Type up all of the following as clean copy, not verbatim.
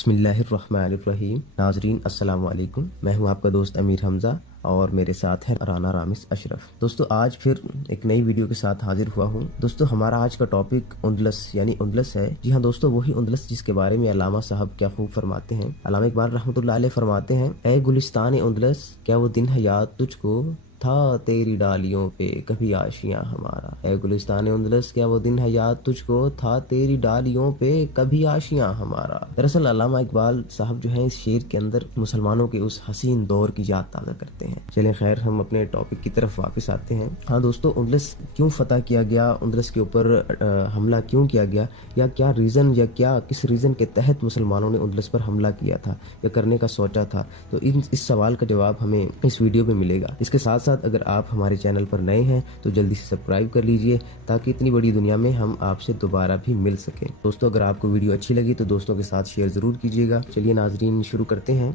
بسم اللہ الرحمن الرحیم۔ ناظرین السلام علیکم، میں ہوں آپ کا دوست امیر حمزہ اور میرے ساتھ ہے رانا رامس اشرف۔ دوستو آج پھر ایک نئی ویڈیو کے ساتھ حاضر ہوا ہوں۔ دوستو ہمارا آج کا ٹاپک اندلس یعنی اندلس ہے۔ جی ہاں دوستو، وہی اندلس جس کے بارے میں علامہ صاحب کیا خوب فرماتے ہیں۔ علامہ اقبال رحمۃ اللہ علیہ فرماتے ہیں، اے گلستان اندلس کیا وہ دن ہے یاد تجھ کو، تھا تیری ڈالیوں پہ کبھی آشیاں ہمارا۔ اے گلستان اندلس کیا وہ دن ہے یاد تجھ کو، تھا تیری ڈالیوں پہ کبھی آشیاں ہمارا۔ دراصل علامہ اقبال صاحب جو ہیں اس شعر کے اندر مسلمانوں کے اس حسین دور کی یاد تازہ کرتے ہیں۔ چلیں خیر، ہم اپنے ٹاپک کی طرف واپس آتے ہیں۔ ہاں دوستو، اندلس کیوں فتح کیا گیا، اندلس کے اوپر حملہ کیوں کیا گیا، یا کیا ریزن یا کیا کس ریزن کے تحت مسلمانوں نے اندلس پر حملہ کیا تھا یا کرنے کا سوچا تھا، تو اس سوال کا جواب ہمیں اس ویڈیو میں ملے گا۔ اس کے ساتھ اگر آپ ہمارے چینل پر نئے ہیں تو جلدی سے سبسکرائب کر لیجئے تاکہ اتنی بڑی دنیا میں ہم آپ سے دوبارہ بھی مل سکیں۔ دوستو اگر آپ کو ویڈیو اچھی لگی تو دوستوں کے ساتھ شیئر ضرور کیجئے گا۔ چلیے ناظرین شروع کرتے ہیں۔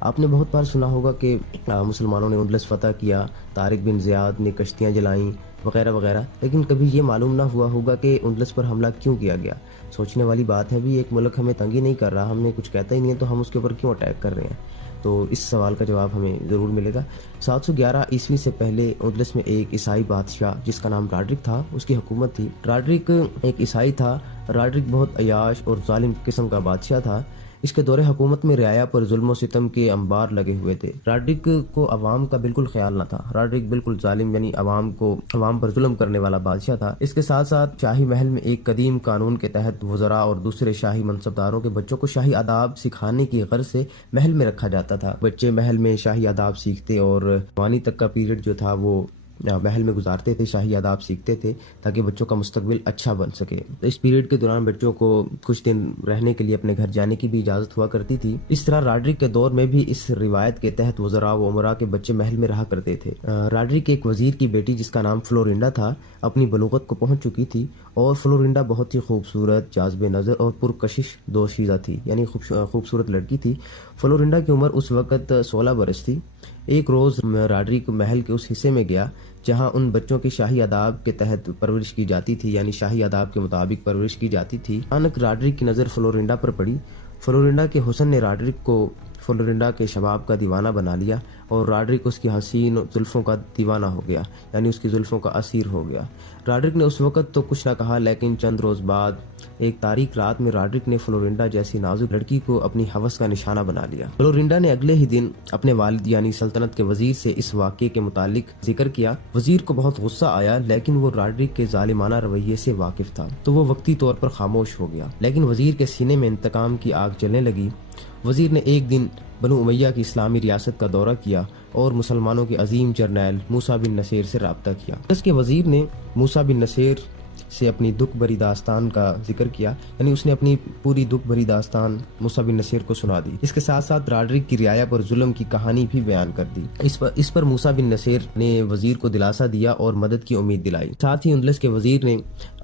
آپ نے بہت بار سنا ہوگا کہ مسلمانوں نے اندلس فتح کیا، طارق بن زیاد نے کشتیاں جلائیں وغیرہ وغیرہ، لیکن کبھی یہ معلوم نہ ہوا ہوگا کہ اندلس پر حملہ کیوں کیا گیا۔ سوچنے والی بات ہے، بھی ایک ملک ہمیں تنگ ہی نہیں کر رہا، ہمیں کچھ کہتا ہی نہیں ہے، تو ہم اس کے اوپر کیوں اٹیک کر رہے ہیں؟ تو اس سوال کا جواب ہمیں ضرور ملے گا۔ 711 عیسوی سے پہلے اندلس میں ایک عیسائی بادشاہ جس کا نام راڈرک تھا، اس کی حکومت تھی۔ راڈرک ایک عیسائی تھا۔ راڈرک بہت عیاش اور ظالم قسم کا بادشاہ تھا۔ اس کے دور حکومت میں رعایا پر ظلم و ستم کے انبار لگے ہوئے تھے۔ راڈرک کو عوام کا بالکل خیال نہ تھا۔ راڈرک بالکل ظالم یعنی عوام پر ظلم کرنے والا بادشاہ تھا۔ اس کے ساتھ ساتھ شاہی محل میں ایک قدیم قانون کے تحت وزراء اور دوسرے شاہی منصبداروں کے بچوں کو شاہی آداب سکھانے کی غرض سے محل میں رکھا جاتا تھا۔ بچے محل میں شاہی آداب سیکھتے اور جوانی تک کا پیریڈ جو تھا وہ محل میں گزارتے تھے، شاہی آداب سیکھتے تھے تاکہ بچوں کا مستقبل اچھا بن سکے۔ اس پیریڈ کے دوران بچوں کو کچھ دن رہنے کے لیے اپنے گھر جانے کی بھی اجازت ہوا کرتی تھی۔ اس طرح راڈرک کے دور میں بھی اس روایت کے تحت وزراء و امراء کے بچے محل میں رہا کرتے تھے۔ راڈرک ایک وزیر کی بیٹی جس کا نام فلورنڈا تھا اپنی بلوغت کو پہنچ چکی تھی، اور فلورنڈا بہت ہی خوبصورت، جاذب نظر اور پرکشش دوشیزہ تھی، یعنی خوبصورت لڑکی تھی۔ فلورنڈا کی عمر اس وقت 16 برس تھی۔ ایک روز راڈرک محل کے اس حصے میں گیا جہاں ان بچوں کی شاہی آداب کے تحت پرورش کی جاتی تھی، یعنی شاہی آداب کے مطابق پرورش کی جاتی تھی۔ اچانک راڈرک کی نظر فلورنڈا پر پڑی۔ فلورنڈا کے حسن نے راڈرک کو فلورنڈا کے شباب کا دیوانہ بنا لیا، اور راڈرک اس کی حسین زلفوں کا دیوانہ ہو گیا، یعنی اس کی زلفوں کا اسیر ہو گیا۔ راڈرک نے اس وقت تو کچھ نہ کہا، لیکن چند روز بعد ایک تاریک رات میں راڈرک نے فلورنڈا جیسی نازک لڑکی کو اپنی ہوس کا نشانہ بنا لیا۔ فلورنڈا نے اگلے ہی دن اپنے والد یعنی سلطنت کے وزیر سے اس واقعے کے متعلق ذکر کیا۔ وزیر کو بہت غصہ آیا، لیکن وہ راڈرک کے ظالمانہ رویے سے واقف تھا تو وہ وقتی طور پر خاموش ہو گیا، لیکن وزیر کے سینے میں انتقام کی آگ جلنے لگی۔ وزیر نے ایک دن بنو امیہ کی اسلامی ریاست کا دورہ کیا اور مسلمانوں کے عظیم جرنیل موسیٰ بن نصیر سے رابطہ کیا۔ اس کے وزیر نے موسیٰ بن نصیر سے اپنی دکھ بھری داستان کا ذکر کیا، یعنی اس نے اپنی پوری دکھ بھری داستان موسیٰ بن نصیر کو سنا دی۔ اس کے ساتھ ساتھ راڈرک کی رعایا پر ظلم کی کہانی بھی بیان کر دی۔ اس پر موسیٰ بن نصیر نے وزیر کو دلاسا دیا اور مدد کی امید دلائی۔ ساتھ ہی اندلس کے وزیر نے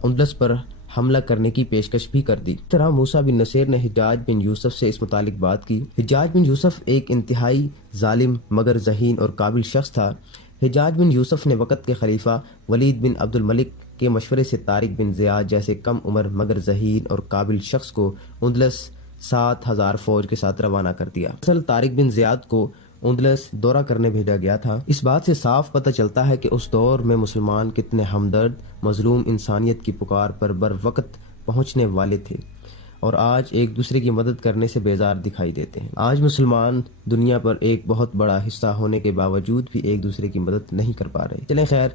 اندلس پر حملہ کرنے کی پیشکش بھی کر دی۔ اس طرح موسیٰ بن نصیر نے حجاج بن یوسف سے اس متعلق بات کی۔ حجاج بن یوسف ایک انتہائی ظالم مگر ذہین اور قابل شخص تھا۔ حجاج بن یوسف نے وقت کے خلیفہ ولید بن عبد الملک کے مشورے سے طارق بن زیاد جیسے کم عمر مگر ذہین اور قابل شخص کو اندلس 7,000 فوج کے ساتھ روانہ کر دیا۔ اصل طارق بن زیاد کو اندلس دورہ کرنے بھیجا گیا تھا۔ اس بات سے صاف پتہ چلتا ہے کہ اس دور میں مسلمان کتنے ہمدرد، مظلوم انسانیت کی پکار پر بر وقت پہنچنے والے تھے، اور آج ایک دوسرے کی مدد کرنے سے بیزار دکھائی دیتے ہیں۔ آج مسلمان دنیا پر ایک بہت بڑا حصہ ہونے کے باوجود بھی ایک دوسرے کی مدد نہیں کر پا رہے۔ چلیں خیر،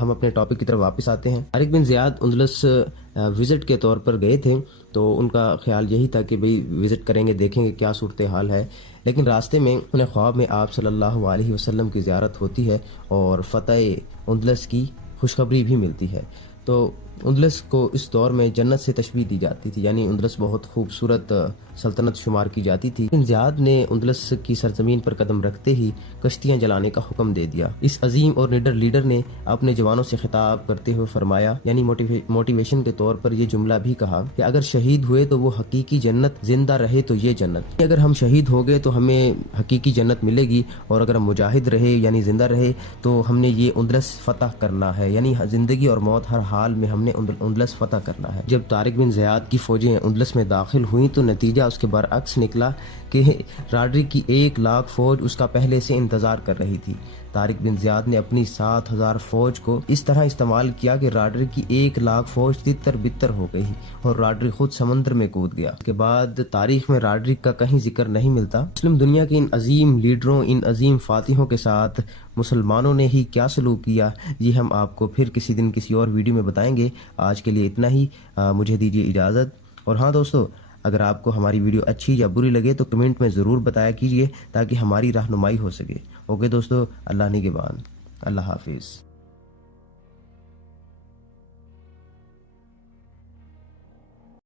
ہم اپنے ٹاپک کی طرف واپس آتے ہیں۔ طارق بن زیاد اندلس وزٹ کے طور پر گئے تھے، تو ان کا خیال یہی تھا کہ بھئی وزٹ کریں گے، دیکھیں گے کیا صورتحال ہے، لیکن راستے میں انہیں خواب میں آپ صلی اللہ علیہ وسلم کی زیارت ہوتی ہے اور فتح اندلس کی خوشخبری بھی ملتی ہے۔ تو اندلس کو اس دور میں جنت سے تشبیہ دی جاتی تھی، یعنی اندلس بہت خوبصورت سلطنت شمار کی جاتی تھی۔ لیکن زیاد نے اندلس کی سرزمین پر قدم رکھتے ہی کشتیاں جلانے کا حکم دے دیا۔ اس عظیم اور نڈر لیڈر نے اپنے جوانوں سے خطاب کرتے ہوئے فرمایا، یعنی موٹیویشن کے طور پر یہ جملہ بھی کہا کہ اگر شہید ہوئے تو وہ حقیقی جنت، زندہ رہے تو یہ جنت۔ اگر ہم شہید ہو گئے تو ہمیں حقیقی جنت ملے گی، اور اگر ہم مجاہد رہے یعنی زندہ رہے تو ہم نے یہ اندلس فتح کرنا ہے، یعنی زندگی اور موت ہر حال میں ہم نے اندلس فتح کرنا ہے۔ جب طارق بن زیاد کی فوجیں اندلس میں داخل ہوئیں تو نتیجہ اس کے برعکس نکلا کہ راڈرک کی 1,00,000 فوج اس کا پہلے سے انتظار کر رہی تھی۔ طارق بن زیاد نے اپنی 7,000 فوج کو اس طرح استعمال کیا کہ راڈرک کی 1,00,000 فوج تتر بتر ہو گئی اور راڈرک خود سمندر میں کود گیا۔ اس کے بعد تاریخ میں راڈرک کا کہیں ذکر نہیں ملتا۔ مسلم دنیا کے ان عظیم لیڈروں، ان عظیم فاتحوں کے ساتھ مسلمانوں نے ہی کیا سلوک کیا، یہ ہم آپ کو پھر کسی دن کسی اور ویڈیو میں بتائیں گے۔ آج کے لیے اتنا ہی، مجھے دیجیے اجازت۔ اور ہاں دوستو، اگر آپ کو ہماری ویڈیو اچھی یا بری لگے تو کمنٹ میں ضرور بتایا کیجیے تاکہ ہماری رہنمائی ہو سکے۔ اوکے دوستو، اللہ نگہبان، اللہ حافظ۔